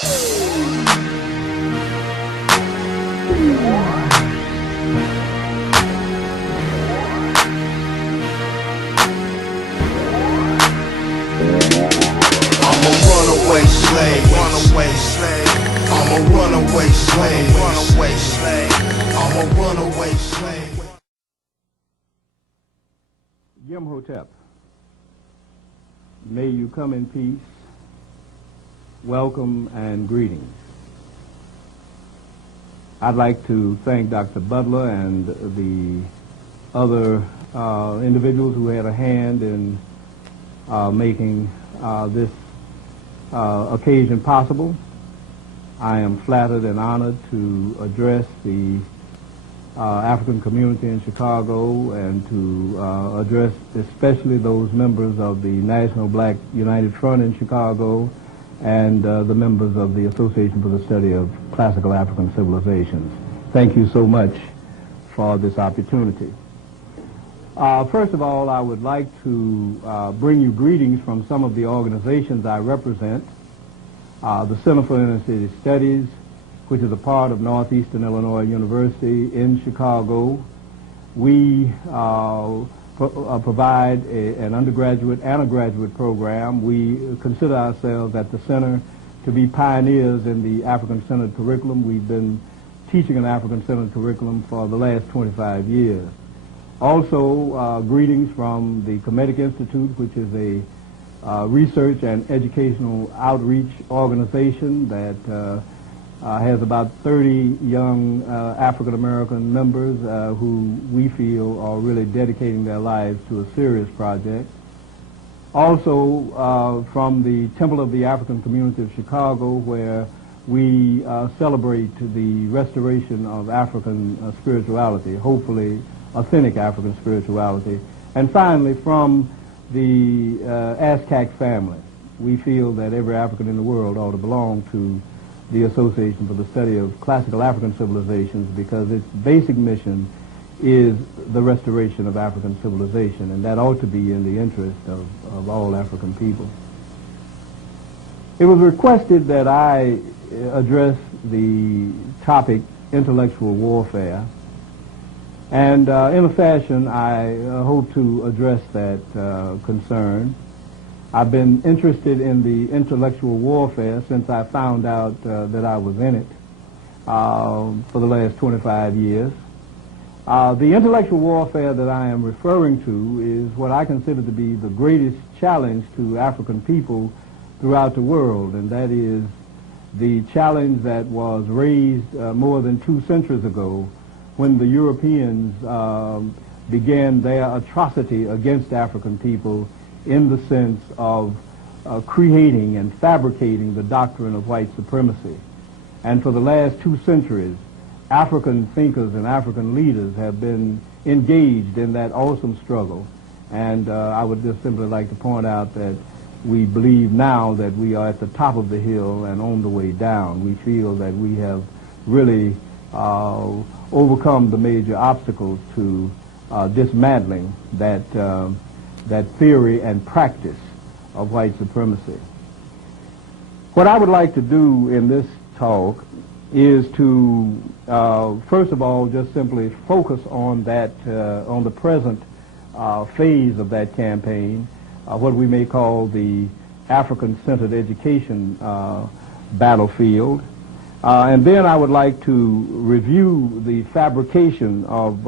Runaway slave, runaway slave. I'm a runaway slave, runaway slave. I'm a runaway slave. Jehewty, may you come in peace. Welcome and greetings. I'd like to thank Dr. Butler and the other individuals who had a hand in making this occasion possible. I am flattered and honored to address the African community in Chicago and to address especially those members of the National Black United Front in Chicago and the members of the Association for the Study of Classical African Civilizations. Thank you so much for this opportunity. First of all, I would like to bring you greetings from some of the organizations I represent. The Center for Inner City Studies, which is a part of Northeastern Illinois University in Chicago. We provide an undergraduate and a graduate program. We consider ourselves at the center to be pioneers in the African-centered curriculum. We've been teaching an African-centered curriculum for the last 25 years. Also, greetings from the Kemetic Institute, which is a research and educational outreach organization that has about 30 young African-American members who we feel are really dedicating their lives to a serious project. Also, from the Temple of the African Community of Chicago, where we celebrate the restoration of African spirituality, hopefully authentic African spirituality. And finally, from the ASCAC family, we feel that every African in the world ought to belong to the Association for the Study of Classical African Civilizations, because its basic mission is the restoration of African civilization, and that ought to be in the interest of all African people. It was requested that I address the topic intellectual warfare, and in a fashion I hope to address that concern. I've been interested in the intellectual warfare since I found out that I was in it for the last 25 years. The intellectual warfare that I am referring to is what I consider to be the greatest challenge to African people throughout the world, and that is the challenge that was raised more than 2 centuries ago when the Europeans began their atrocity against African people in the sense of creating and fabricating the doctrine of white supremacy. And for the last 2 centuries, African thinkers and African leaders have been engaged in that awesome struggle. And I would just simply like to point out that we believe now that we are at the top of the hill and on the way down. We feel that we have really overcome the major obstacles to dismantling that theory and practice of white supremacy. What I would like to do in this talk is to, first of all, just simply focus on that, on the present phase of that campaign, what we may call the African-centered education battlefield. And then I would like to review the fabrication of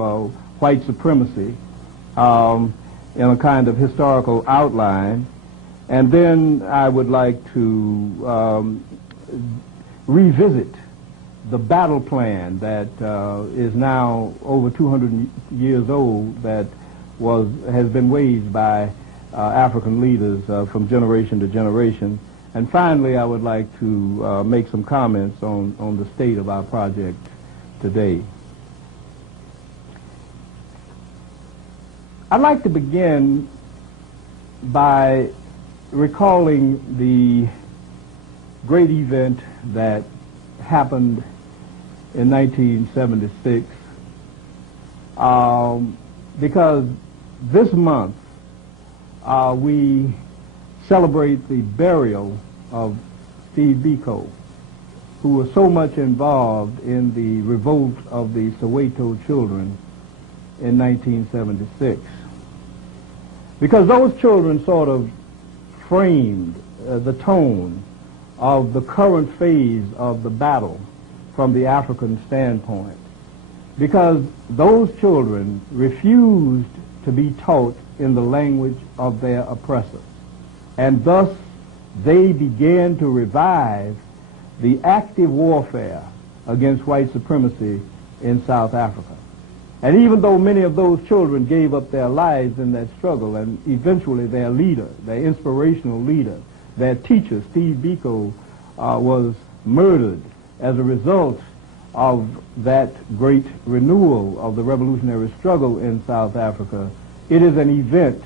white supremacy in a kind of historical outline. And then I would like to revisit the battle plan that is now over 200 years old, that has been waged by African leaders from generation to generation. And finally, I would like to make some comments on the state of our project today. I'd like to begin by recalling the great event that happened in 1976, because this month we celebrate the burial of Steve Biko. who were so much involved in the revolt of the Soweto children in 1976. Because those children sort of framed the tone of the current phase of the battle from the African standpoint. Because those children refused to be taught in the language of their oppressor. And thus they began to revive the active warfare against white supremacy in South Africa. And even though many of those children gave up their lives in that struggle, and eventually their leader, their inspirational leader, their teacher, Steve Biko, was murdered as a result of that great renewal of the revolutionary struggle in South Africa, it is an event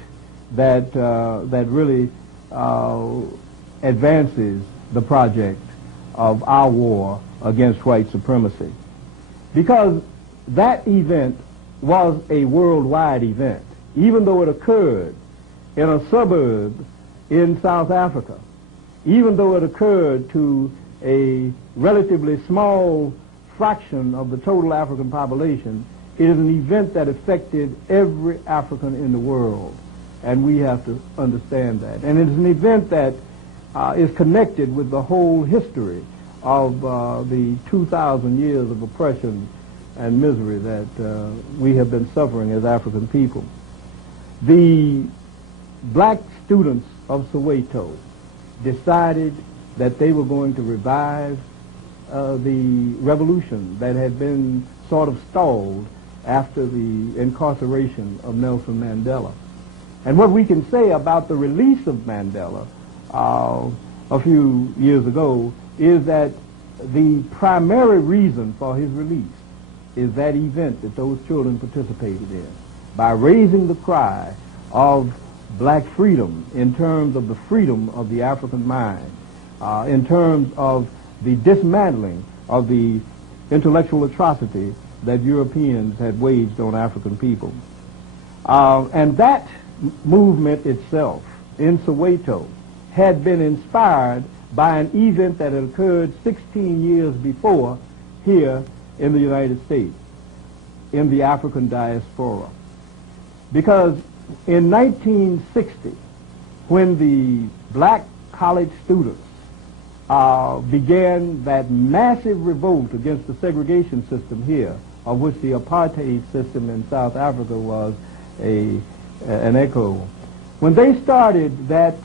that, that really advances the project of our war against white supremacy. Because that event was a worldwide event, even though it occurred in a suburb in South Africa, even though it occurred to a relatively small fraction of the total African population, it is an event that affected every African in the world, and we have to understand that. And it is an event that is connected with the whole history of the 2,000 years of oppression and misery that we have been suffering as African people. The black students of Soweto decided that they were going to revive the revolution that had been sort of stalled after the incarceration of Nelson Mandela. And what we can say about the release of Mandela a few years ago is that the primary reason for his release is that event that those children participated in, by raising the cry of black freedom in terms of the freedom of the African mind, in terms of the dismantling of the intellectual atrocity that Europeans had waged on African people. And that movement itself in Soweto had been inspired by an event that had occurred 16 years before here in the United States, in the African diaspora. Because in 1960, when the black college students began that massive revolt against the segregation system here, of which the apartheid system in South Africa was an echo. When they started that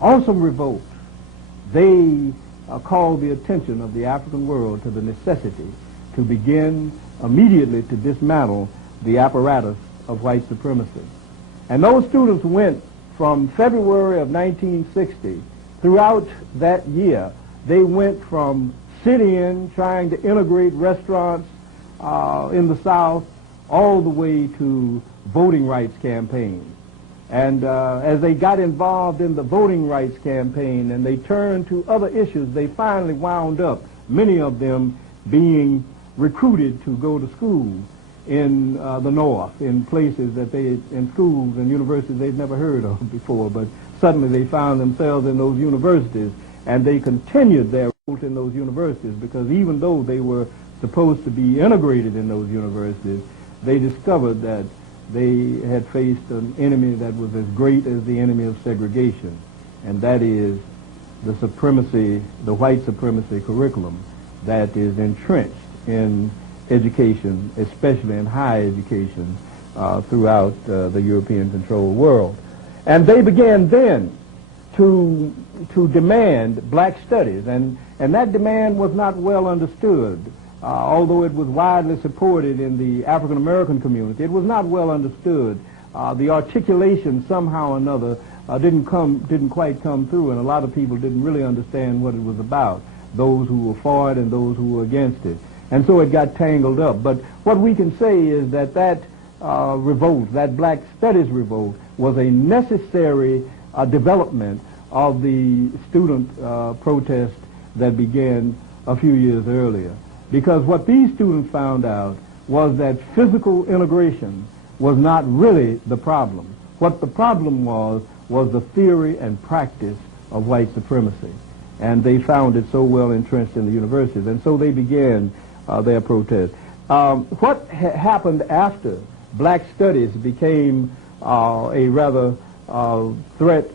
awesome revolt, they called the attention of the African world to the necessity to begin immediately to dismantle the apparatus of white supremacy. And those students went from February of 1960 throughout that year. They went from sit-in, trying to integrate restaurants in the South, all the way to voting rights campaigns. And as they got involved in the voting rights campaign and they turned to other issues, they finally wound up, many of them being recruited to go to school in the North, in places that in schools and universities they'd never heard of before, but suddenly they found themselves in those universities, and they continued their revolt in those universities, because even though they were supposed to be integrated in those universities, they discovered that they had faced an enemy that was as great as the enemy of segregation, and that is the supremacy, the white supremacy curriculum that is entrenched in education, especially in higher education, throughout the European-controlled world. And they began then to demand black studies, and that demand was not well understood. Although it was widely supported in the African American community, it was not well understood. The articulation somehow or another didn't quite come through, and a lot of people didn't really understand what it was about, those who were for it and those who were against it. And so it got tangled up. But what we can say is that revolt, that black studies revolt, was a necessary development of the student protest that began a few years earlier. Because what these students found out was that physical integration was not really the problem. What the problem was the theory and practice of white supremacy. and they found it so well entrenched in the universities, and so they began their protest. What happened after black studies became a rather large threat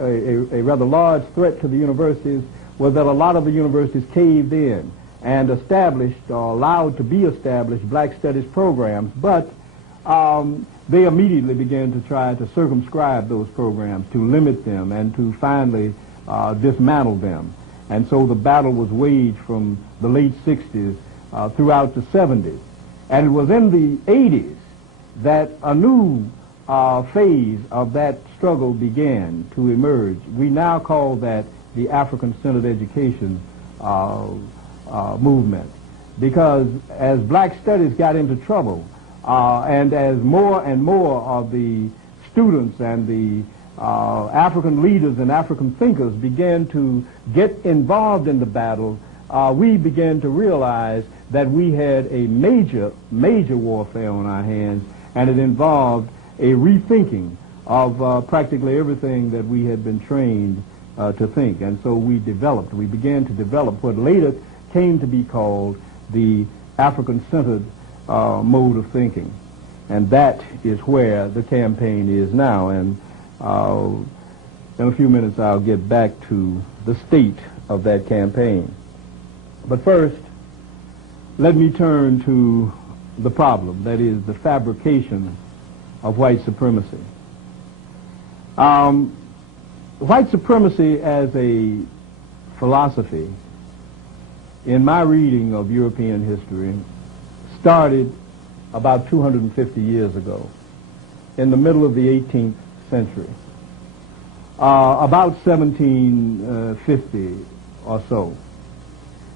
to the universities was that a lot of the universities caved in and established or allowed to be established black studies programs, but they immediately began to try to circumscribe those programs, to limit them, and to finally dismantle them. And so the battle was waged from the late 60s throughout the 70s. And it was in the 80s that a new phase of that struggle began to emerge. We now call that the African-centered education movement, because as black studies got into trouble, and as more and more of the students and the African leaders and African thinkers began to get involved in the battle, we began to realize that we had a major warfare on our hands, and it involved a rethinking of practically everything that we had been trained to think. And so we began to develop what later came to be called the African-centered mode of thinking. And that is where the campaign is now. And in a few minutes I'll get back to the state of that campaign. But first, let me turn to the problem, that is the fabrication of white supremacy. White supremacy as a philosophy, in my reading of European history, started about 250 years ago, in the middle of the 18th century, about 1750 or so.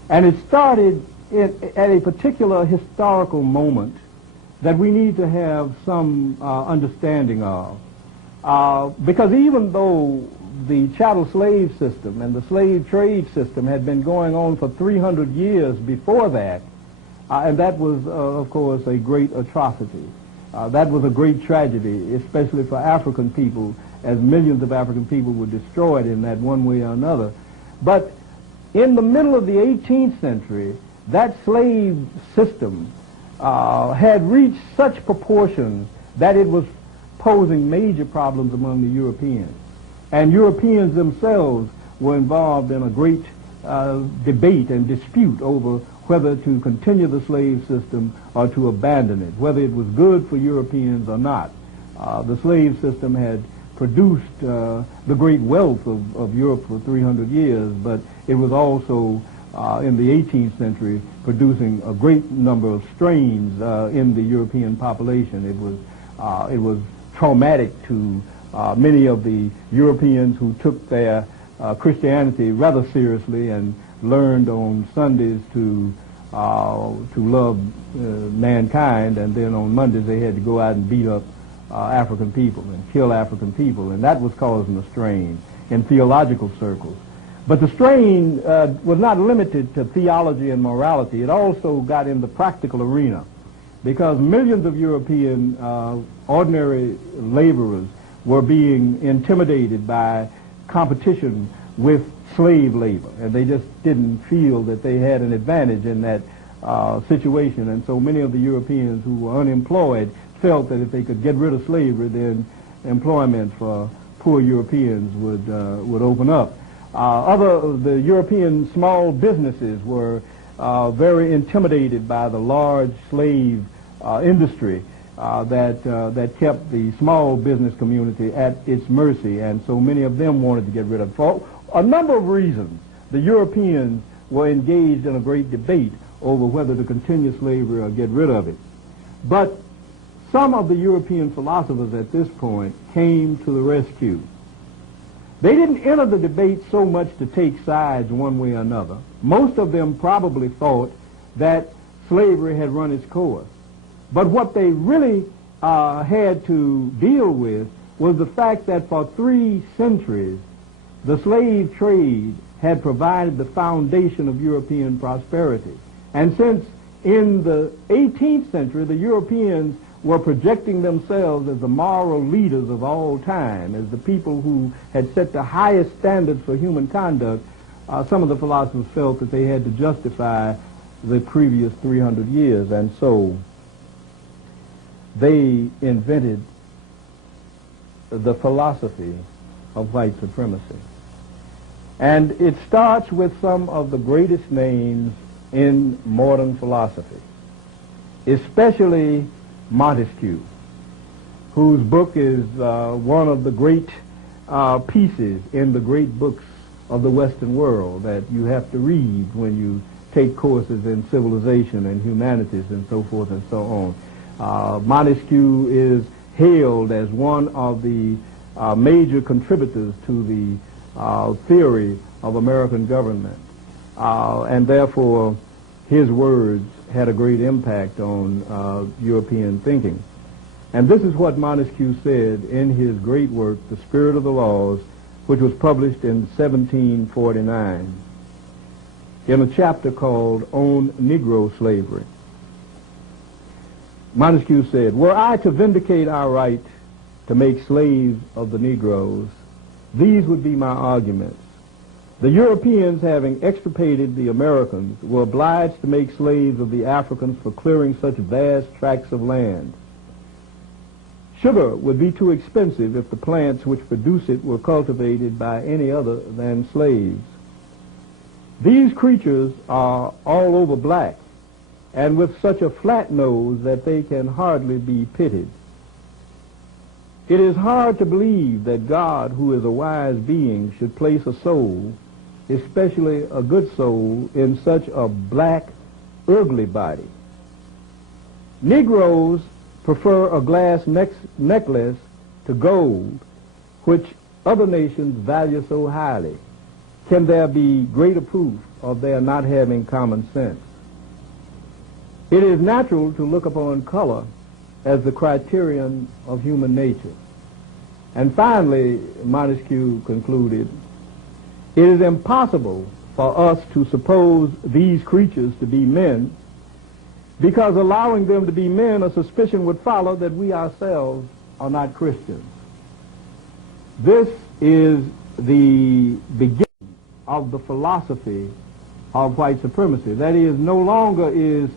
And it started at a particular historical moment that we need to have some understanding of. Because even though the chattel slave system and the slave trade system had been going on for 300 years before that, and that was, of course, a great atrocity. That was a great tragedy, especially for African people, as millions of African people were destroyed in that one way or another. But in the middle of the 18th century, that slave system had reached such proportions that it was posing major problems among the Europeans. And Europeans themselves were involved in a great debate and dispute over whether to continue the slave system or to abandon it, whether it was good for Europeans or not. The slave system had produced the great wealth of Europe for 300 years, but it was also in the 18th century producing a great number of strains in the European population. It was traumatic to many of the Europeans who took their Christianity rather seriously and learned on Sundays to love mankind, and then on Mondays they had to go out and beat up African people and kill African people, and that was causing a strain in theological circles. But the strain was not limited to theology and morality. It also got in the practical arena, because millions of European ordinary laborers were being intimidated by competition with slave labor, and they just didn't feel that they had an advantage in that situation. And so many of the Europeans who were unemployed felt that if they could get rid of slavery, then employment for poor Europeans would open up. The European small businesses were very intimidated by the large slave industry that kept the small business community at its mercy, and so many of them wanted to get rid of it. For a number of reasons, the Europeans were engaged in a great debate over whether to continue slavery or get rid of it. But some of the European philosophers at this point came to the rescue. They didn't enter the debate so much to take sides one way or another. Most of them probably thought that slavery had run its course. But what they really had to deal with was the fact that for 3 centuries, the slave trade had provided the foundation of European prosperity. And since in the 18th century, the Europeans were projecting themselves as the moral leaders of all time, as the people who had set the highest standards for human conduct, some of the philosophers felt that they had to justify the previous 300 years, and so they invented the philosophy of white supremacy. And it starts with some of the greatest names in modern philosophy, especially Montesquieu, whose book is one of the great pieces in the great books of the Western world that you have to read when you take courses in civilization and humanities and so forth and so on. Montesquieu is hailed as one of the major contributors to the theory of American government, and therefore his words had a great impact on European thinking. And this is what Montesquieu said in his great work, The Spirit of the Laws, which was published in 1749, in a chapter called On Negro Slavery. Montesquieu said, "Were I to vindicate our right to make slaves of the Negroes, these would be my arguments. The Europeans, having extirpated the Americans, were obliged to make slaves of the Africans for clearing such vast tracts of land. Sugar would be too expensive if the plants which produce it were cultivated by any other than slaves. These creatures are all over black, and with such a flat nose that they can hardly be pitied. It is hard to believe that God, who is a wise being, should place a soul, especially a good soul, in such a black, ugly body. Negroes prefer a glass necklace to gold, which other nations value so highly. Can there be greater proof of their not having common sense? It is natural to look upon color as the criterion of human nature." And finally, Montesquieu concluded, "It is impossible for us to suppose these creatures to be men, because allowing them to be men, a suspicion would follow that we ourselves are not Christians." This is the beginning of the philosophy of white supremacy. That is, no longer is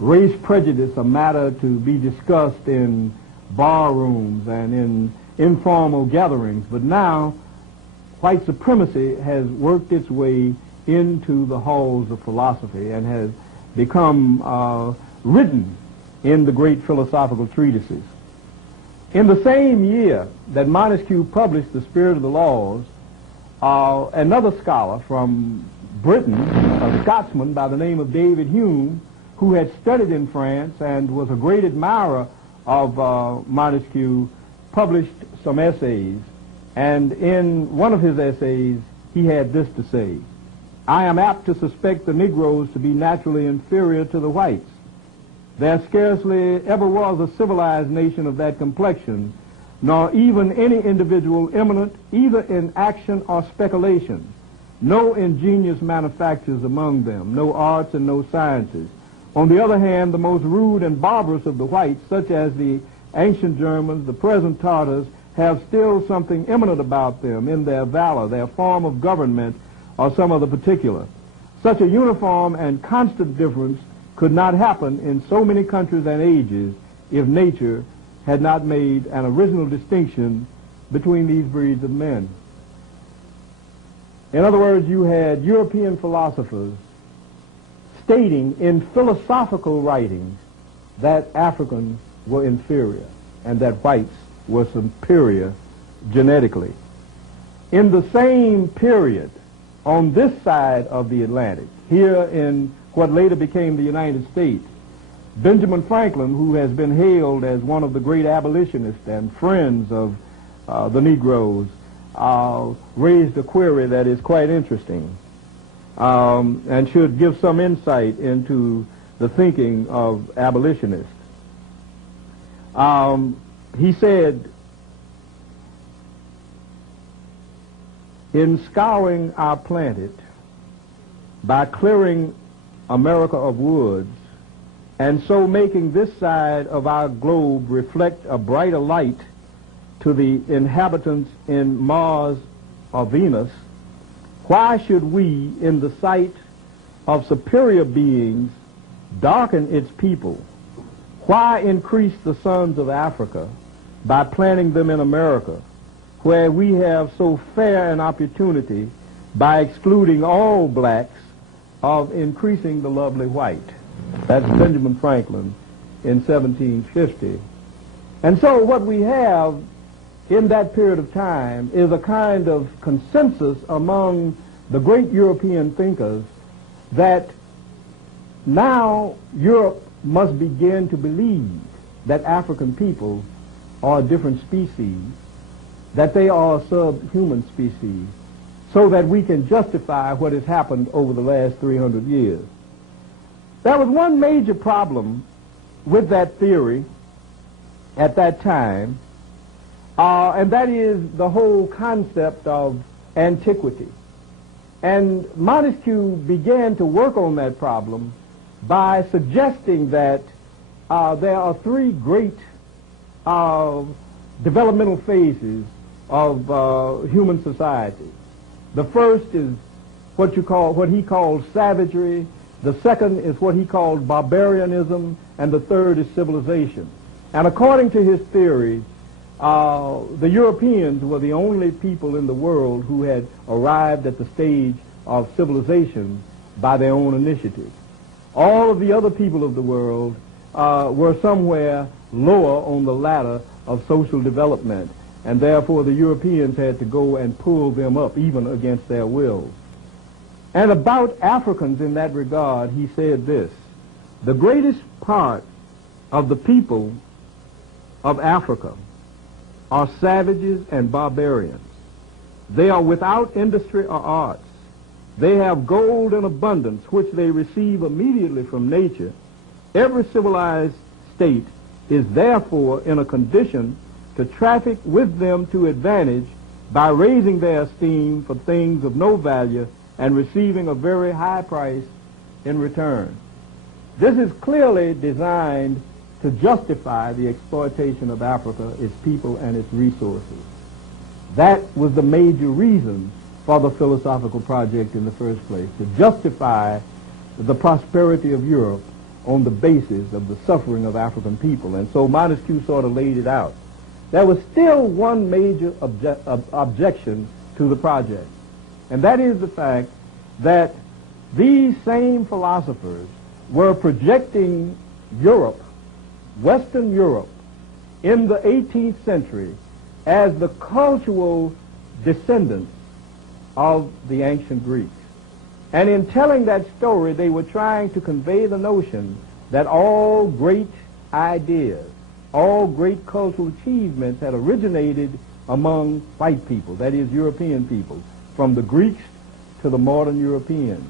race prejudice a matter to be discussed in bar rooms and in informal gatherings, but now white supremacy has worked its way into the halls of philosophy and has become written in the great philosophical treatises. In the same year that Montesquieu published The Spirit of the Laws, another scholar from Britain, a Scotsman by the name of David Hume, who had studied in France and was a great admirer of Montesquieu, published some essays. And in one of his essays, he had this to say: "I am apt to suspect the Negroes to be naturally inferior to the whites. There scarcely ever was a civilized nation of that complexion, nor even any individual eminent either in action or speculation. No ingenious manufactures among them, no arts and no sciences. On the other hand, the most rude and barbarous of the whites, such as the ancient Germans, the present Tartars, have still something eminent about them in their valor, their form of government, or some other particular. Such a uniform and constant difference could not happen in so many countries and ages if nature had not made an original distinction between these breeds of men." In other words, you had European philosophers stating in philosophical writings that Africans were inferior and that whites were superior genetically. In the same period, on this side of the Atlantic, here in what later became the United States, Benjamin Franklin, who has been hailed as one of the great abolitionists and friends of the Negroes, raised a query that is quite interesting and should give some insight into the thinking of abolitionists. He said, "In scouring our planet by clearing America of woods, and so making this side of our globe reflect a brighter light to the inhabitants in Mars or Venus, Why should we, in the sight of superior beings, darken its people? Why increase the sons of Africa by planting them in America, where we have so fair an opportunity by excluding all blacks of increasing the lovely white? That's Benjamin Franklin in 1750. And so what we have in that period of time is a kind of consensus among the great European thinkers that now Europe must begin to believe that African people are a different species, that they are a subhuman species, so that we can justify what has happened over the last 300 years. There was one major problem with that theory at that time, and that is the whole concept of antiquity. And Montesquieu began to work on that problem by suggesting that there are three great developmental phases of human society. The first is what he called savagery. The second is what he called barbarianism, and the third is civilization. And according to his theory, the Europeans were the only people in the world who had arrived at the stage of civilization by their own initiative. All of the other people of the world were somewhere lower on the ladder of social development, and therefore the Europeans had to go and pull them up even against their wills. And about Africans in that regard, he said this: the greatest part of the people of Africa are savages and barbarians. They are without industry or arts. They have gold in abundance, which they receive immediately from nature. Every civilized state is therefore in a condition to traffic with them to advantage by raising their esteem for things of no value and receiving a very high price in return. This is clearly designed to justify the exploitation of Africa, its people, and its resources. That was the major reason for the philosophical project in the first place, to justify the prosperity of Europe on the basis of the suffering of African people. And so Montesquieu sort of laid it out. There was still one major objection to the project, and that is the fact that these same philosophers were projecting Europe, Western Europe, in the 18th century as the cultural descendants of the ancient Greeks. And in telling that story, they were trying to convey the notion that all great ideas, all great cultural achievements had originated among white people, that is, European people, from the Greeks to the modern Europeans.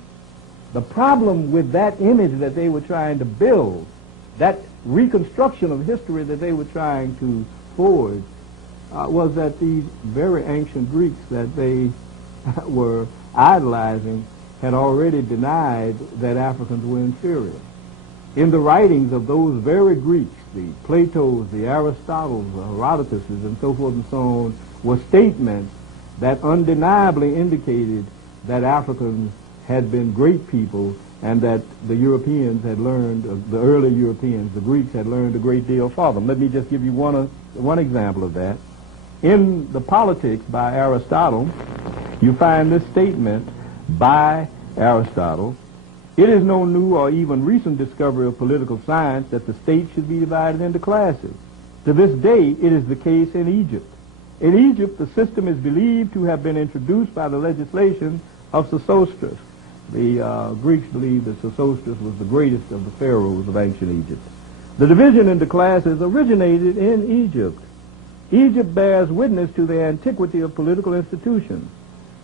The problem with that image that they were trying to build, that reconstruction of history that they were trying to forge, was that these very ancient Greeks that they were idolizing had already denied that Africans were inferior. In the writings of those very Greeks, the Platos, the Aristotles, the Herodotuses, and so forth and so on, were statements that undeniably indicated that Africans had been great people and that the Europeans had learned, the early Europeans, the Greeks, had learned a great deal from them. Let me just give you one example of that. In the Politics by Aristotle, you find this statement by Aristotle: it is no new or even recent discovery of political science that the state should be divided into classes. To this day, it is the case in Egypt. In Egypt, the system is believed to have been introduced by the legislation of Sesostris. The Greeks believed that Sesostris was the greatest of the pharaohs of ancient Egypt. The division into classes originated in Egypt. Egypt bears witness to the antiquity of political institutions.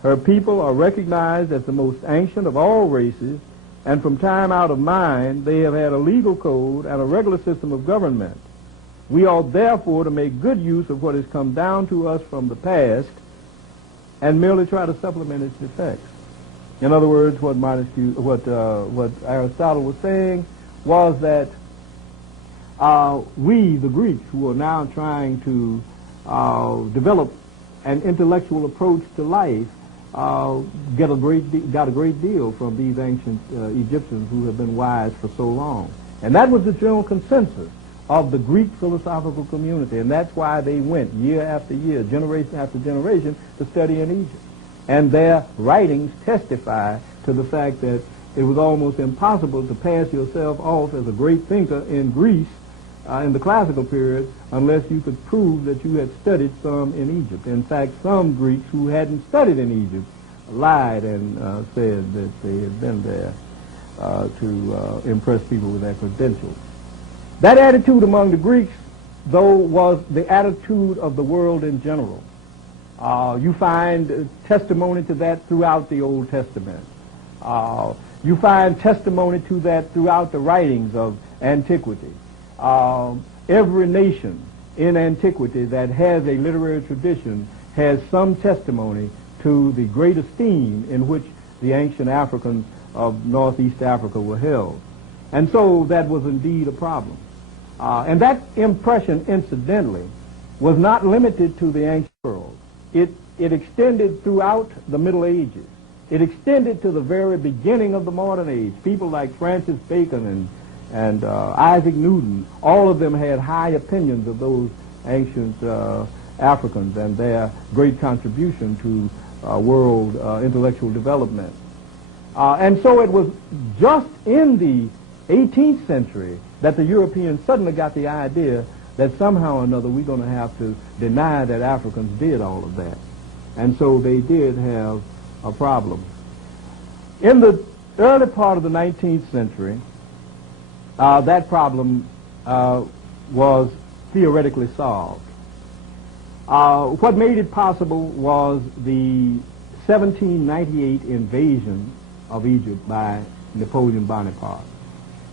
Her people are recognized as the most ancient of all races, and from time out of mind, they have had a legal code and a regular system of government. We ought therefore to make good use of what has come down to us from the past and merely try to supplement its defects. In other words, what Aristotle was saying was that we, the Greeks, who are now trying to develop an intellectual approach to life, got a great deal from these ancient Egyptians who have been wise for so long. And that was the general consensus of the Greek philosophical community, and that's why they went year after year, generation after generation, to study in Egypt. And their writings testify to the fact that it was almost impossible to pass yourself off as a great thinker in Greece in the classical period unless you could prove that you had studied some in Egypt. In fact, some Greeks who hadn't studied in Egypt lied and said that they had been there to impress people with their credentials. That attitude among the Greeks, though, was the attitude of the world in general. You find testimony to that throughout the Old Testament. You find testimony to that throughout the writings of antiquity. Every nation in antiquity that has a literary tradition has some testimony to the great esteem in which the ancient Africans of Northeast Africa were held. And so that was indeed a problem. And that impression, incidentally, was not limited to the ancient world. It extended throughout the Middle Ages. It extended to the very beginning of the modern age. People like Francis Bacon and Isaac Newton, all of them had high opinions of those ancient Africans and their great contribution to world intellectual development. And so it was just in the 18th century that the Europeans suddenly got the idea that somehow or another we're going to have to deny that Africans did all of that. And so they did have a problem. In the early part of the 19th century, that problem was theoretically solved. What made it possible was the 1798 invasion of Egypt by Napoleon Bonaparte.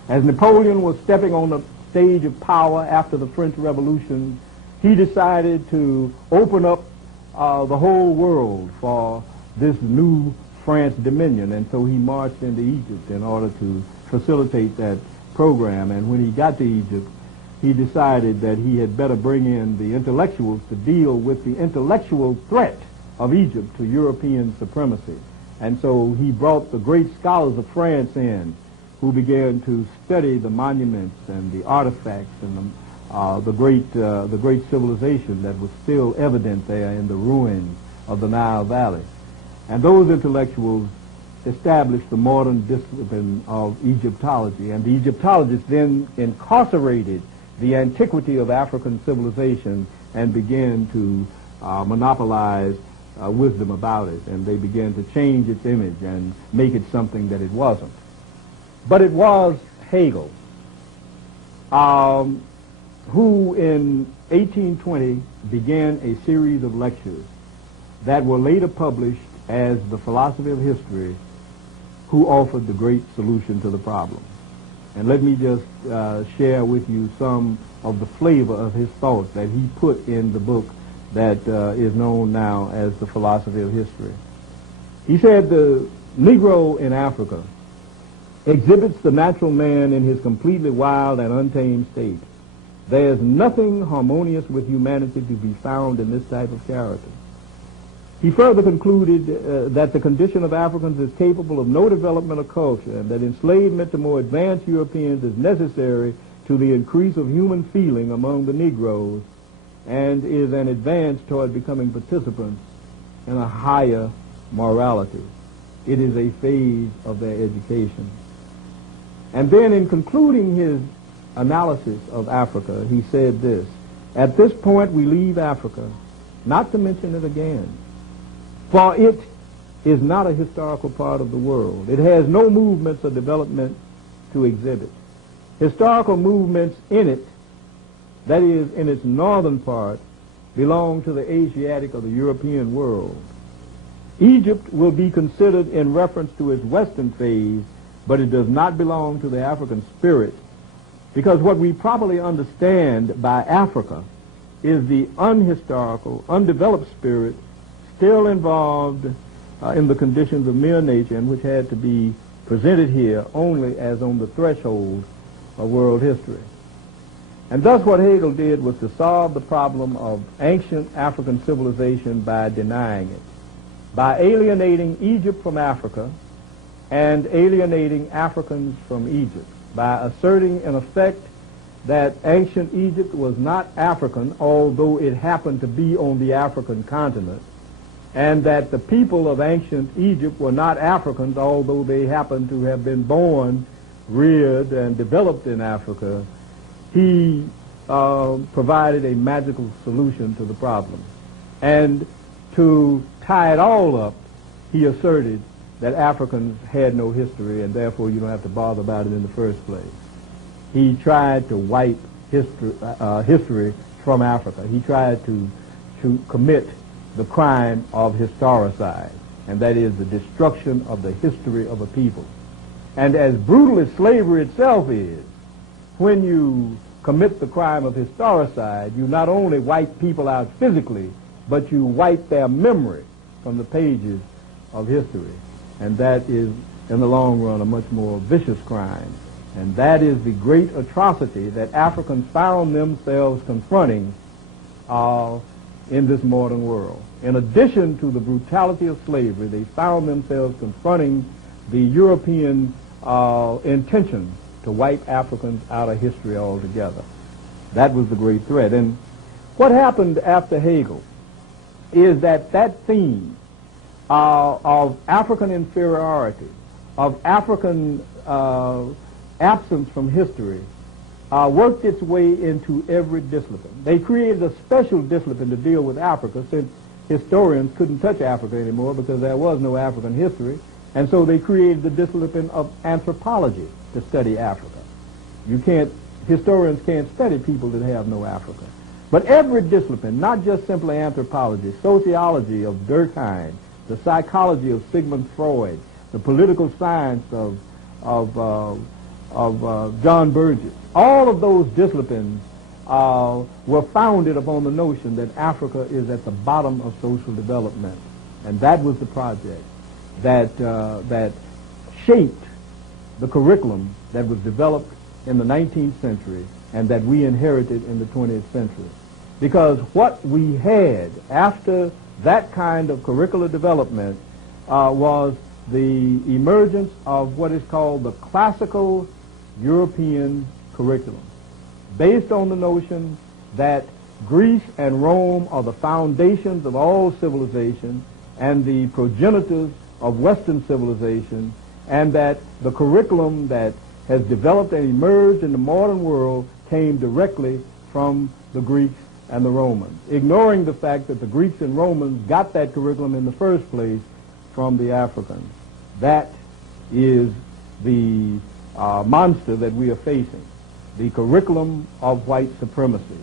As Napoleon was stepping on the stage of power after the French Revolution, he decided to open up the whole world for this new France dominion, and so he marched into Egypt in order to facilitate that program. And when he got to Egypt, he decided that he had better bring in the intellectuals to deal with the intellectual threat of Egypt to European supremacy. And so he brought the great scholars of France in, who began to study the monuments and the artifacts and the great civilization that was still evident there in the ruins of the Nile Valley. And those intellectuals established the modern discipline of Egyptology, and the Egyptologists then incarcerated the antiquity of African civilization and began to monopolize wisdom about it, and they began to change its image and make it something that it wasn't. But it was Hegel who in 1820 began a series of lectures that were later published as The Philosophy of History, who offered the great solution to the problem. And let me just share with you some of the flavor of his thoughts that he put in the book that is known now as The Philosophy of History. He said the Negro in Africa exhibits the natural man in his completely wild and untamed state. There is nothing harmonious with humanity to be found in this type of character. He further concluded that the condition of Africans is capable of no development of culture, and that enslavement to more advanced Europeans is necessary to the increase of human feeling among the Negroes and is an advance toward becoming participants in a higher morality. It is a phase of their education. And then in concluding his analysis of Africa, he said this: at this point we leave Africa, not to mention it again, for it is not a historical part of the world. It has no movements or development to exhibit. Historical movements in it, that is, in its northern part, belong to the Asiatic or the European world. Egypt will be considered in reference to its western phase, but it does not belong to the African spirit, because what we properly understand by Africa is the unhistorical, undeveloped spirit still involved in the conditions of mere nature, and which had to be presented here only as on the threshold of world history. And thus what Hegel did was to solve the problem of ancient African civilization by denying it. by alienating Egypt from Africa and alienating Africans from Egypt, by asserting in effect that ancient Egypt was not African, although it happened to be on the African continent, and that the people of ancient Egypt were not Africans, although they happened to have been born, reared, and developed in Africa. He provided a magical solution to the problem. And to tie it all up, he asserted that Africans had no history, and therefore you don't have to bother about it in the first place. He tried to wipe history from Africa. He tried to commit the crime of historicide, and that is the destruction of the history of a people. And as brutal as slavery itself is, when you commit the crime of historicide, you not only wipe people out physically, but you wipe their memory from the pages of history. And that is, in the long run, a much more vicious crime. And that is the great atrocity that Africans found themselves confronting in this modern world. In addition to the brutality of slavery, they found themselves confronting the European intention to wipe Africans out of history altogether. That was the great threat. And what happened after Hegel is that theme of African inferiority, of African absence from history, worked its way into every discipline. They created a special discipline to deal with Africa, since historians couldn't touch Africa anymore because there was no African history, and so they created the discipline of anthropology to study Africa. Historians can't study people that have no Africa. But every discipline, not just simply anthropology, sociology of Durkheim, the psychology of Sigmund Freud, the political science of John Burgess, all of those disciplines were founded upon the notion that Africa is at the bottom of social development. And that was the project that shaped the curriculum that was developed in the 19th century and that we inherited in the 20th century. Because what we had after that kind of curricular development was the emergence of what is called the classical European curriculum, based on the notion that Greece and Rome are the foundations of all civilization and the progenitors of Western civilization, and that the curriculum that has developed and emerged in the modern world came directly from the Greeks and the Romans, ignoring the fact that the Greeks and Romans got that curriculum in the first place from the Africans. That is the monster that we are facing, the curriculum of white supremacy,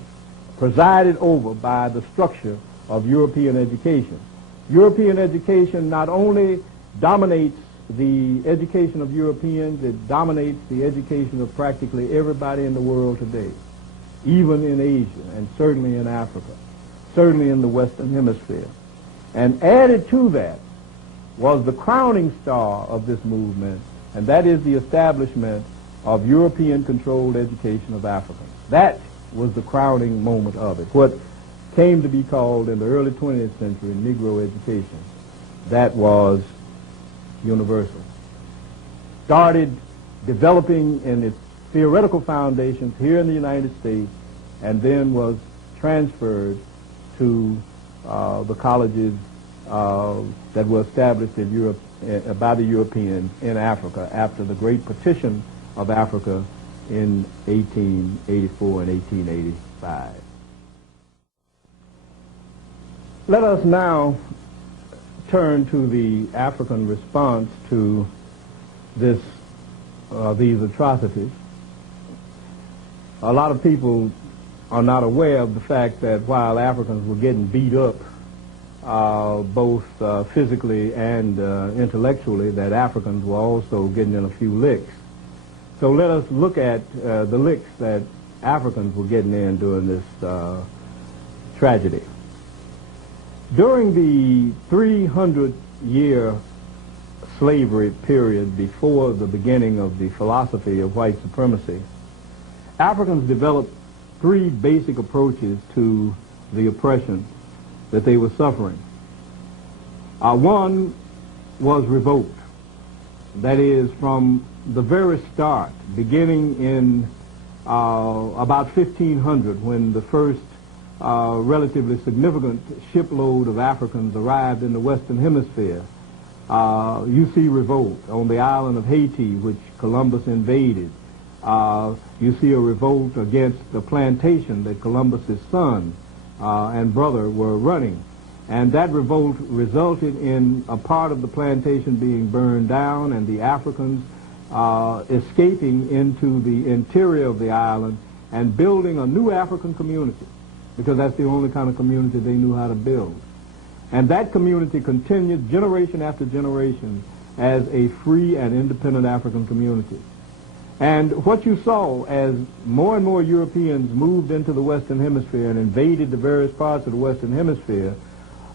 presided over by the structure of European education. European education not only dominates the education of Europeans, it dominates the education of practically everybody in the world today, even in Asia and certainly in Africa, certainly in the Western Hemisphere. And added to that was the crowning star of this movement, and that is the establishment of European-controlled education of Africans. That was the crowning moment of it, what came to be called in the early 20th century Negro education. That was universal. Started developing in its theoretical foundations here in the United States, and then was transferred to the colleges that were established in Europe by the Europeans in Africa after the Great Partition of Africa in 1884 and 1885. Let us now turn to the African response to these atrocities. A lot of people are not aware of the fact that while Africans were getting beat up both physically and intellectually, that Africans were also getting in a few licks. So let us look at the licks that Africans were getting in during this tragedy. During the 300-year slavery period before the beginning of the philosophy of white supremacy, Africans developed three basic approaches to the oppression that they were suffering. One was revolt. That is, from the very start, beginning in about 1500, when the first relatively significant shipload of Africans arrived in the Western Hemisphere, you see revolt on the island of Haiti, which Columbus invaded. You see a revolt against the plantation that Columbus's son and brother were running. And that revolt resulted in a part of the plantation being burned down and the Africans escaping into the interior of the island and building a new African community, because that's the only kind of community they knew how to build. And that community continued generation after generation as a free and independent African community. And what you saw as more and more Europeans moved into the Western Hemisphere and invaded the various parts of the Western Hemisphere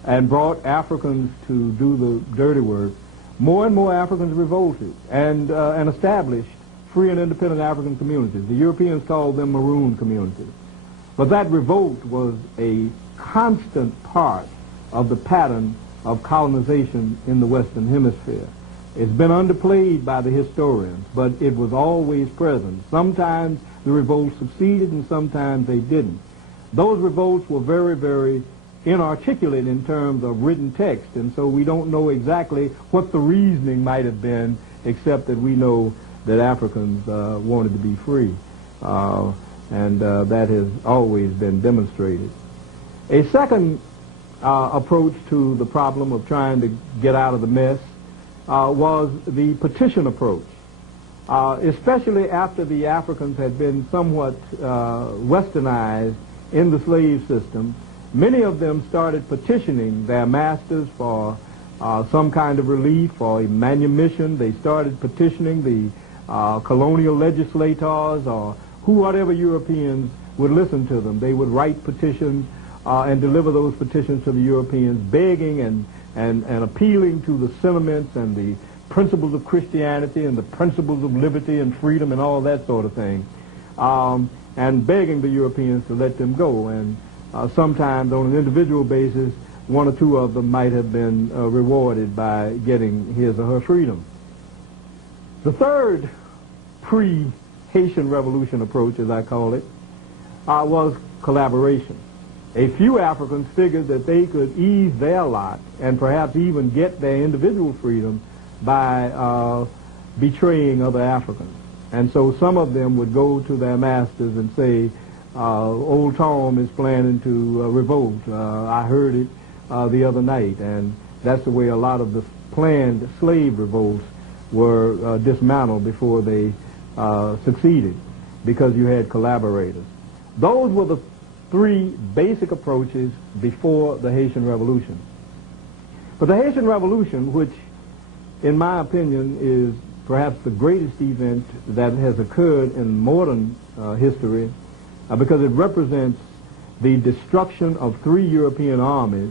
and brought Africans to do the dirty work, more and more Africans revolted and established free and independent African communities. The Europeans called them maroon communities. But that revolt was a constant part of the pattern of colonization in the Western Hemisphere. It's been underplayed by the historians, but it was always present. Sometimes the revolts succeeded and sometimes they didn't. Those revolts were very, very inarticulate in terms of written text, and so we don't know exactly what the reasoning might have been, except that we know that Africans wanted to be free, and that has always been demonstrated. A second approach to the problem of trying to get out of the mess was the petition approach, especially after the Africans had been somewhat westernized in the slave system. Many of them started petitioning their masters for some kind of relief or a manumission. They started petitioning the colonial legislators or whatever Europeans would listen to them. They would write petitions and deliver those petitions to the Europeans, begging and appealing to the sentiments and the principles of Christianity and the principles of liberty and freedom and all that sort of thing, and begging the Europeans to let them go. And sometimes on an individual basis, one or two of them might have been rewarded by getting his or her freedom. The third pre-Haitian Revolution approach, as I call it, was collaboration. A few Africans figured that they could ease their lot and perhaps even get their individual freedom by betraying other Africans. And so some of them would go to their masters and say, Old Tom is planning to revolt. I heard it the other night. And that's the way a lot of the planned slave revolts were dismantled before they succeeded, because you had collaborators. Those were the three basic approaches before the Haitian Revolution. But the Haitian Revolution, which in my opinion is perhaps the greatest event that has occurred in modern history, because it represents the destruction of 3 European armies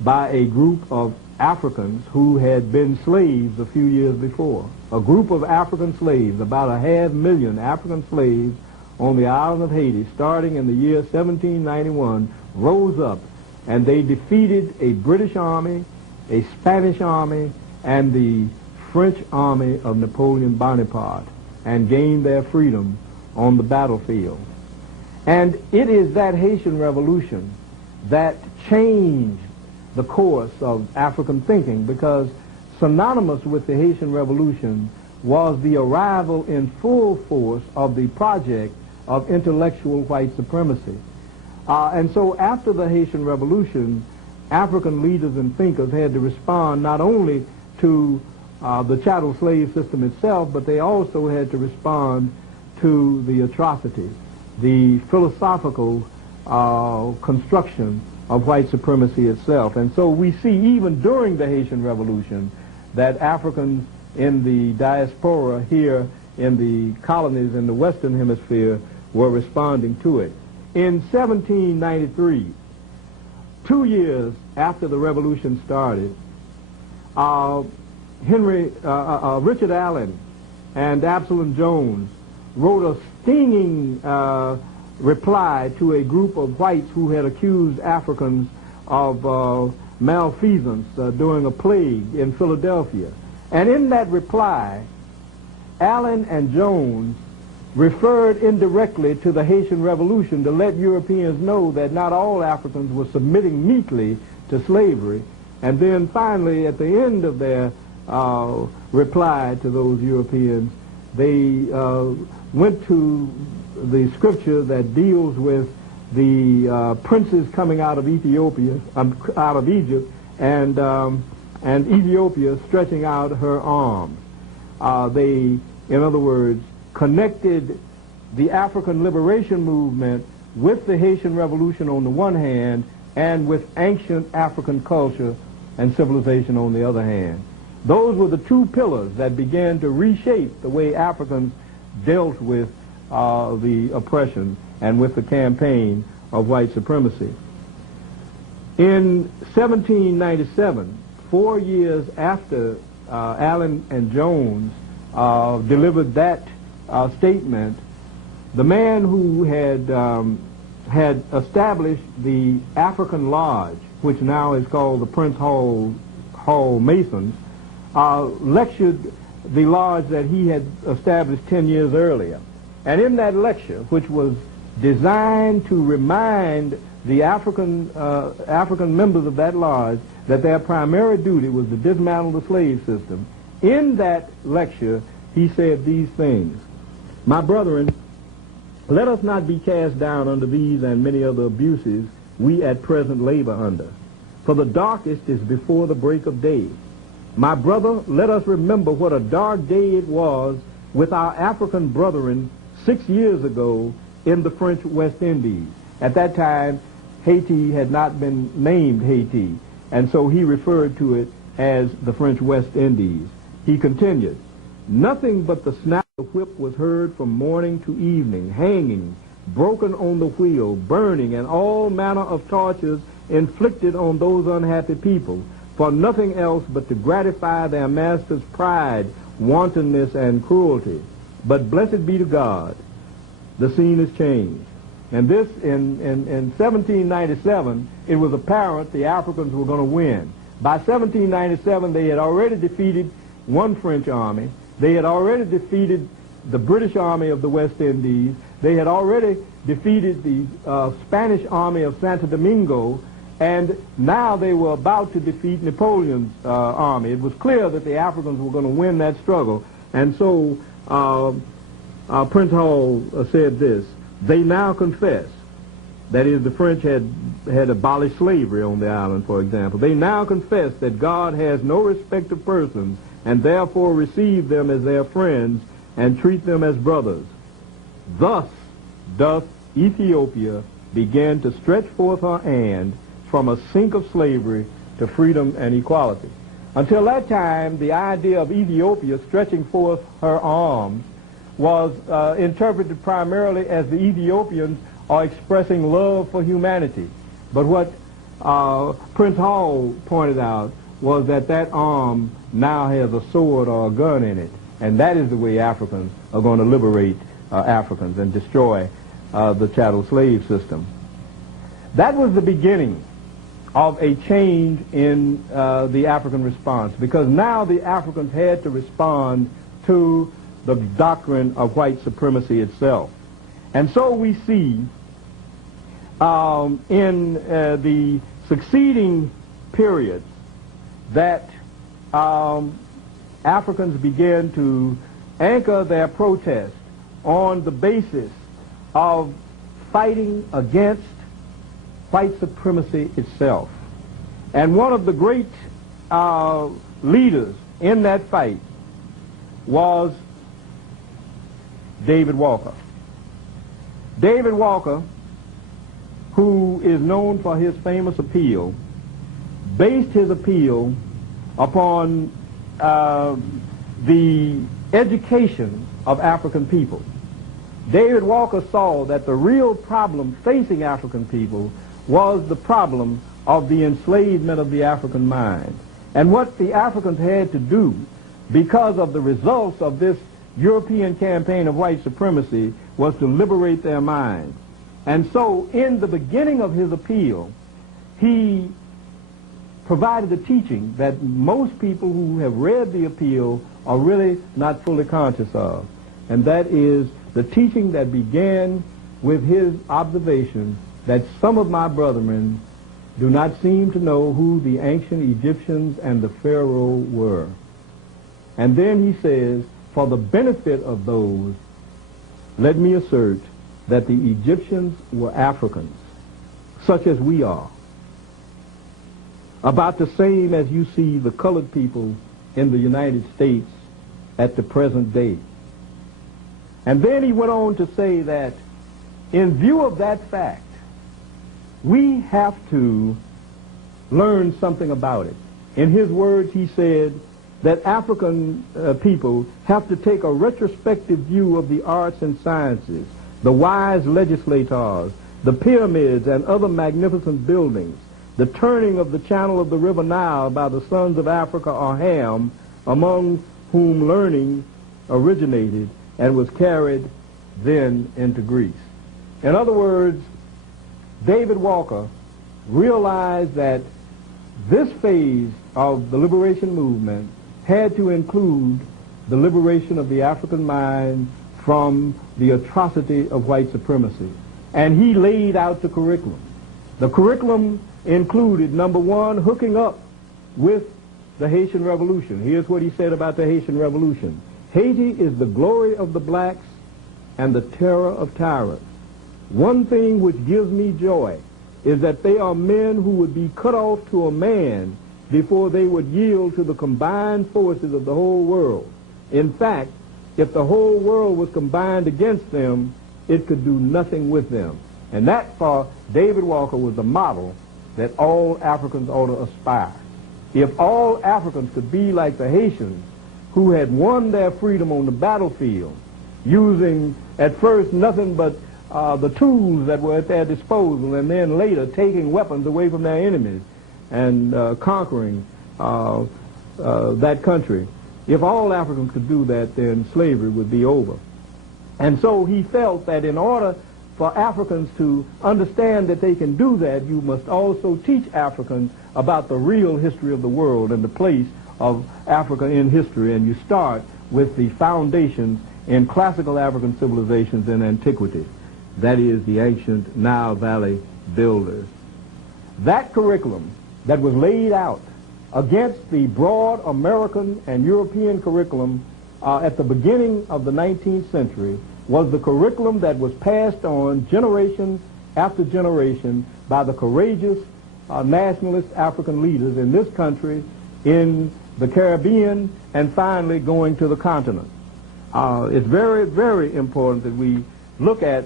by a group of Africans who had been slaves a few years before. A group of African slaves, about 500,000 African slaves on the island of Haiti, starting in the year 1791, rose up and they defeated a British army, a Spanish army, and the French army of Napoleon Bonaparte, and gained their freedom on the battlefield. And it is that Haitian Revolution that changed the course of African thinking, because synonymous with the Haitian Revolution was the arrival in full force of the project of intellectual white supremacy. And so after the Haitian Revolution, African leaders and thinkers had to respond not only to the chattel slave system itself, but they also had to respond to the atrocities, the philosophical construction of white supremacy itself. And so we see even during the Haitian Revolution that Africans in the diaspora here in the colonies in the Western Hemisphere were responding to it. In 1793, 2 years after the revolution started, Richard Allen and Absalom Jones wrote a stinging reply to a group of whites who had accused Africans of malfeasance during a plague in Philadelphia. And in that reply, Allen and Jones referred indirectly to the Haitian Revolution to let Europeans know that not all Africans were submitting meekly to slavery. And then finally, at the end of their reply to those Europeans, they went to the scripture that deals with the princes coming out of Ethiopia, out of Egypt, and Ethiopia stretching out her arms. They, in other words, connected the African liberation movement with the Haitian Revolution on the one hand, and with ancient African culture and civilization on the other hand. Those were the two pillars that began to reshape the way Africans dealt with the oppression and with the campaign of white supremacy. In 1797, 4 years after Allen and Jones delivered that statement, the man who had established the African Lodge, which now is called the Prince Hall Masons, lectured the lodge that he had established 10 years earlier. And in that lecture, which was designed to remind the African members of that lodge that their primary duty was to dismantle the slave system, in that lecture he said these things: "My brethren, let us not be cast down under these and many other abuses we at present labor under, for the darkest is before the break of day. My brother, let us remember what a dark day it was with our African brethren 6 years ago in the French West Indies." At that time, Haiti had not been named Haiti, and so he referred to it as the French West Indies. He continued, "Nothing but the snap of the whip was heard from morning to evening, hanging, broken on the wheel, burning, and all manner of tortures inflicted on those unhappy people, for nothing else but to gratify their master's pride, wantonness, and cruelty. But blessed be to God, the scene has changed." And this, in 1797, it was apparent the Africans were going to win. By 1797, they had already defeated one French army. They had already defeated the British army of the West Indies. They had already defeated the Spanish army of Santo Domingo, and now they were about to defeat Napoleon's army. It was clear that the Africans were going to win that struggle. And so Prince Hall said this: "They now confess," that is, the French had abolished slavery on the island, for example. "They now confess that God has no respect of persons, and therefore receive them as their friends and treat them as brothers. Thus doth Ethiopia begin to stretch forth her hand from a sink of slavery to freedom and equality." Until that time, the idea of Ethiopia stretching forth her arms was interpreted primarily as the Ethiopians are expressing love for humanity. But what Prince Hall pointed out was that that arm now has a sword or a gun in it, and that is the way Africans are going to liberate Africans and destroy the chattel slave system. That was the beginning of a change in the African response, because now the Africans had to respond to the doctrine of white supremacy itself. And so we see in the succeeding periods that Africans began to anchor their protest on the basis of fighting against white supremacy itself. And one of the great leaders in that fight was David Walker. David Walker, who is known for his famous appeal, based his appeal upon the education of African people. David Walker saw that the real problem facing African people was the problem of the enslavement of the African mind. And what the Africans had to do, because of the results of this European campaign of white supremacy, was to liberate their minds. And so in the beginning of his appeal, he provided a teaching that most people who have read the appeal are really not fully conscious of. And that is the teaching that began with his observation that some of my brethren do not seem to know who the ancient Egyptians and the Pharaoh were. And then he says, for the benefit of those, let me assert that the Egyptians were Africans, such as we are. About the same as you see the colored people in the United States at the present day. And then he went on to say that in view of that fact, we have to learn something about it. In his words, he said that African people have to take a retrospective view of the arts and sciences, the wise legislators, the pyramids and other magnificent buildings, the turning of the channel of the river Nile by the sons of Africa or Ham, among whom learning originated and was carried then into Greece. In other words, David Walker realized that this phase of the liberation movement had to include the liberation of the African mind from the atrocity of white supremacy. And he laid out the curriculum. The curriculum included, number one, hooking up with the Haitian Revolution. Here's what he said about the Haitian Revolution. Haiti is the glory of the blacks and the terror of tyrants. One thing which gives me joy is that they are men who would be cut off to a man before they would yield to the combined forces of the whole world. In fact, if the whole world was combined against them, it could do nothing with them. And that, for David Walker, was the model that all Africans ought to aspire. If all Africans could be like the Haitians, who had won their freedom on the battlefield, using at first nothing but the tools that were at their disposal, and then later taking weapons away from their enemies and conquering that country. If all Africans could do that, then slavery would be over. And so he felt that in order for Africans to understand that they can do that, you must also teach Africans about the real history of the world and the place of Africa in history. And you start with the foundations in classical African civilizations in antiquity. That is, the ancient Nile Valley builders. That curriculum that was laid out against the broad American and European curriculum at the beginning of the 19th century was the curriculum that was passed on generation after generation by the courageous nationalist African leaders in this country, in the Caribbean, and finally going to the continent. It's very, very important that we look at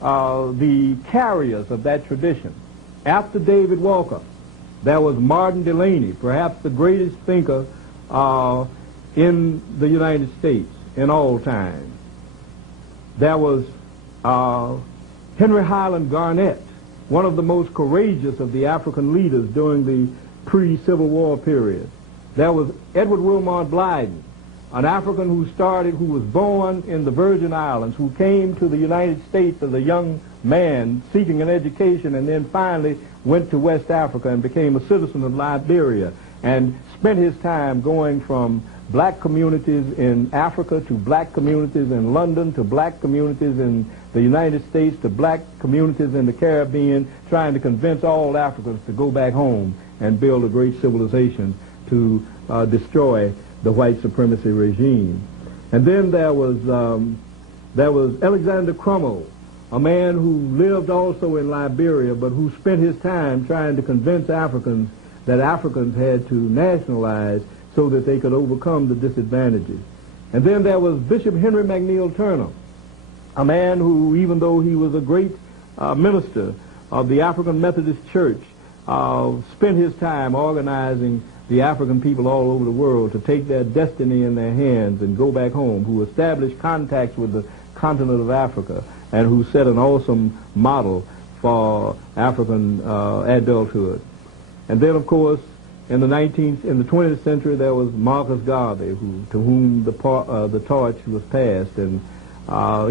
the carriers of that tradition. After David Walker, there was Martin Delany, perhaps the greatest thinker in the United States in all time. There was Henry Highland Garnett, one of the most courageous of the African leaders during the pre-Civil War period. There was Edward Wilmot Blyden, an African who was born in the Virgin Islands, who came to the United States as a young man seeking an education, and then finally went to West Africa and became a citizen of Liberia, and spent his time going from black communities in Africa to black communities in London to black communities in the United States to black communities in the Caribbean, trying to convince all Africans to go back home and build a great civilization to destroy the white supremacy regime. And then there was Alexander Crummell, a man who lived also in Liberia, but who spent his time trying to convince Africans that Africans had to nationalize so that they could overcome the disadvantages. And then there was Bishop Henry McNeil Turner, a man who, even though he was a great minister of the African Methodist Church, spent his time organizing the African people all over the world to take their destiny in their hands and go back home, who established contacts with the continent of Africa, and who set an awesome model for African adulthood. And then, of course, in the 20th century, there was Marcus Garvey, to whom the torch was passed, and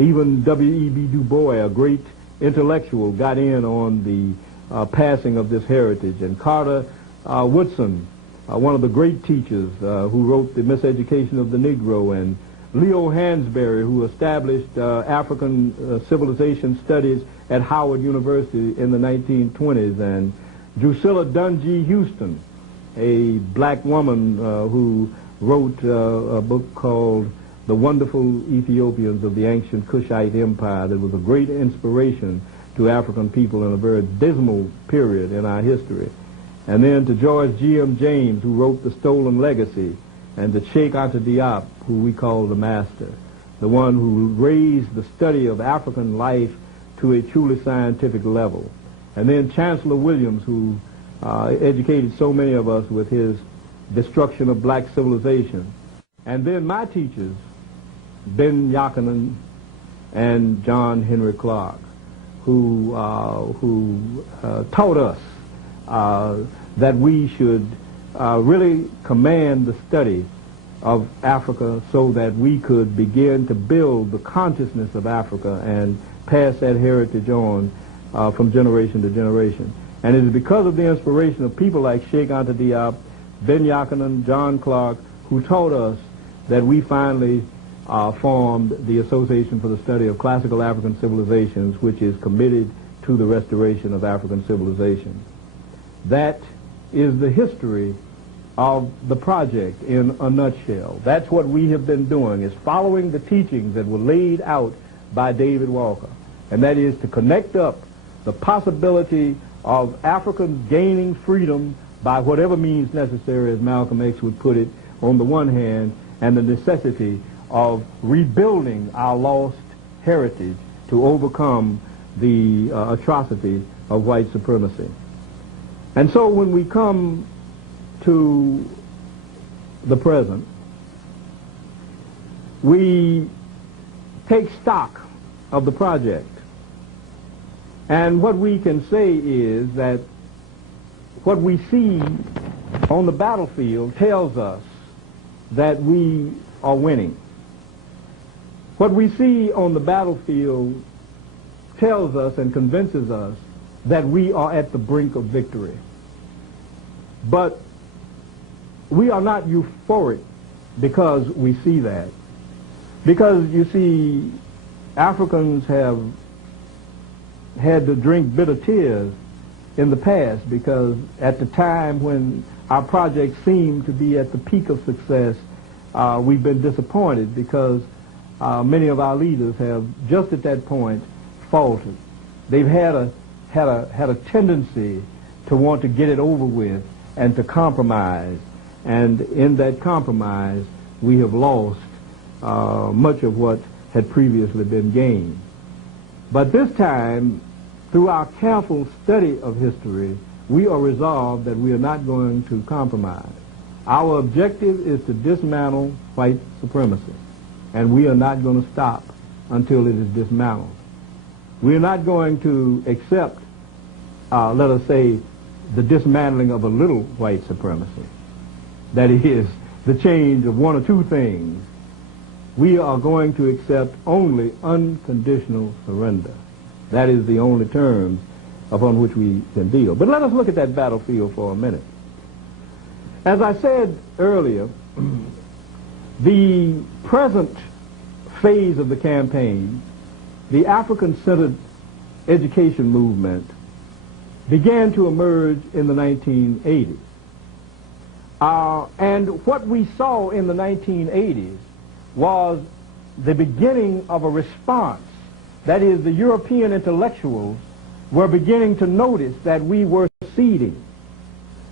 even W.E.B. Du Bois, a great intellectual, got in on the passing of this heritage. And Carter Woodson, one of the great teachers who wrote The Miseducation of the Negro, and Leo Hansberry, who established African civilization studies at Howard University in the 1920s, and Drusilla Dunjee Houston, a black woman who wrote a book called The Wonderful Ethiopians of the Ancient Kushite Empire that was a great inspiration to African people in a very dismal period in our history. And then to George G.M. James, who wrote The Stolen Legacy, and to Sheikh Anta Diop, who we call the master, the one who raised the study of African life to a truly scientific level. And then Chancellor Williams, who educated so many of us with his Destruction of Black Civilization. And then my teachers, Ben Yakinen and John Henry Clark, who taught us that we should really command the study of Africa so that we could begin to build the consciousness of Africa and pass that heritage on from generation to generation. And it is because of the inspiration of people like Sheikh Anta Diop, Ben Yakinen, John Clark, who taught us that we finally formed the Association for the Study of Classical African Civilizations, which is committed to the restoration of African civilization. That is the history of the project in a nutshell. That's what we have been doing, is following the teachings that were laid out by David Walker, and that is to connect up the possibility of Africans gaining freedom by whatever means necessary, as Malcolm X would put it, on the one hand, and the necessity of rebuilding our lost heritage to overcome the atrocities of white supremacy. And so when we come to the present, we take stock of the project. And what we can say is that what we see on the battlefield tells us that we are winning. What we see on the battlefield tells us and convinces us that we are at the brink of victory. But we are not euphoric because we see that. Because, you see, Africans have had to drink bitter tears in the past, because at the time when our project seemed to be at the peak of success, we've been disappointed because many of our leaders have just at that point faltered. They've had a tendency to want to get it over with and to compromise, and in that compromise we have lost much of what had previously been gained. But this time, through our careful study of history, we are resolved that we are not going to compromise. Our objective is to dismantle white supremacy, and we are not going to stop until it is dismantled. We are not going to accept, let us say, the dismantling of a little white supremacy. That is, the change of one or two things. We are going to accept only unconditional surrender. That is the only terms upon which we can deal. But let us look at that battlefield for a minute. As I said earlier, the present phase of the campaign, the African-centered education movement, began to emerge in the 1980s. And what we saw in the 1980s was the beginning of a response. That is, the European intellectuals were beginning to notice that we were ceding.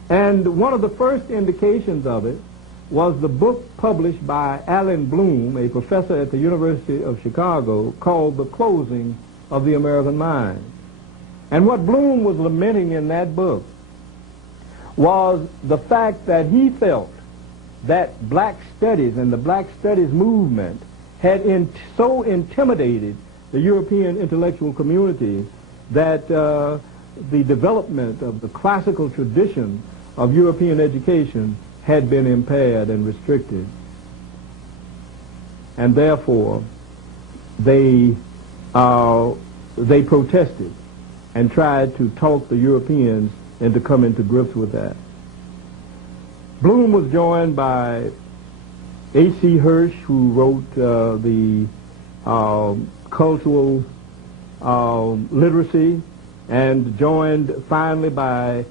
And one of the first indications of it was the book published by Alan Bloom, a professor at the University of Chicago, called The Closing of the American Mind. And what Bloom was lamenting in that book was the fact that he felt that black studies and the black studies movement had so intimidated the European intellectual community that the development of the classical tradition of European education had been impaired and restricted. And therefore, they protested and tried to talk the Europeans into coming to grips with that. Bloom was joined by A.C. Hirsch, who wrote the cultural literacy, and joined finally by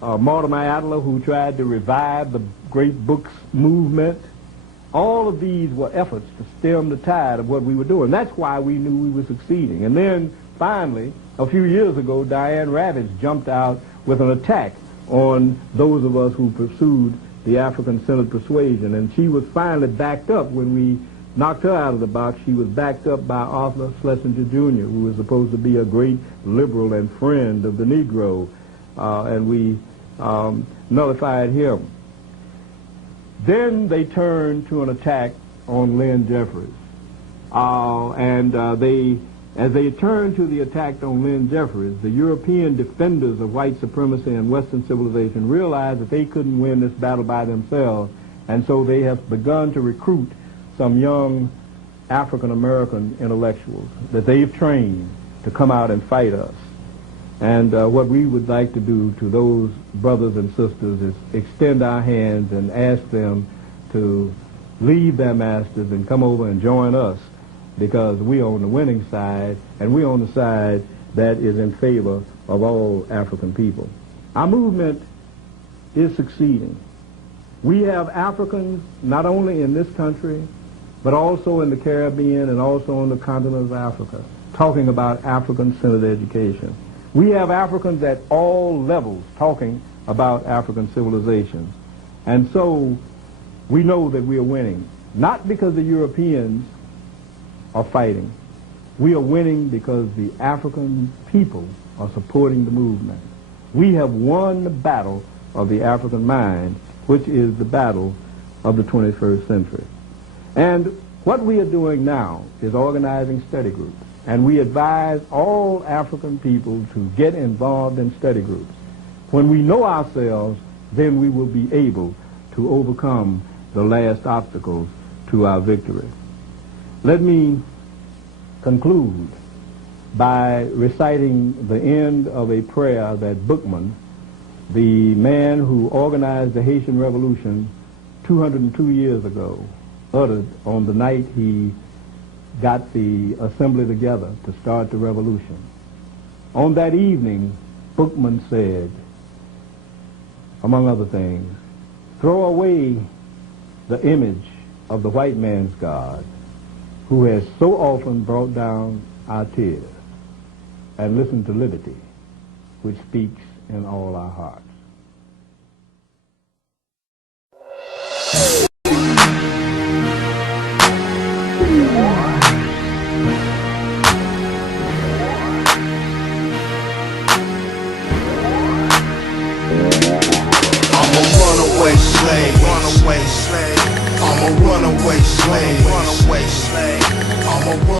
Mortimer Adler, who tried to revive the great books movement. All of these were efforts to stem the tide of what we were doing. That's why we knew we were succeeding. And then finally, a few years ago, Diane Ravitch jumped out with an attack on those of us who pursued the African-centered persuasion. And she was finally backed up when we knocked her out of the box. She was backed up by Arthur Schlesinger Jr., who was supposed to be a great liberal and friend of the Negro. And we nullified him. Then they turned to an attack on Lynn Jeffries. As they turned to the attack on Lynn Jeffries, the European defenders of white supremacy and Western civilization realized that they couldn't win this battle by themselves, and so they have begun to recruit some young African-American intellectuals that they've trained to come out and fight us. And what we would like to do to those brothers and sisters is extend our hands and ask them to leave their masters and come over and join us, because we are on the winning side, and we are on the side that is in favor of all African people. Our movement is succeeding. We have Africans not only in this country, but also in the Caribbean and also on the continent of Africa, talking about African-centered education. We have Africans at all levels talking about African civilizations. And so we know that we are winning, not because the Europeans are fighting. We are winning because the African people are supporting the movement. We have won the battle of the African mind, which is the battle of the 21st century. And what we are doing now is organizing study groups. And we advise all African people to get involved in study groups. When we know ourselves, then we will be able to overcome the last obstacles to our victory. Let me conclude by reciting the end of a prayer that Bookman, the man who organized the Haitian Revolution 202 years ago, uttered on the night he got the assembly together to start the revolution. On that evening, Bookman said, among other things, "Throw away the image of the white man's God, who has so often brought down our tears, and listen to liberty, which speaks in all our hearts." I'm a runaway slave.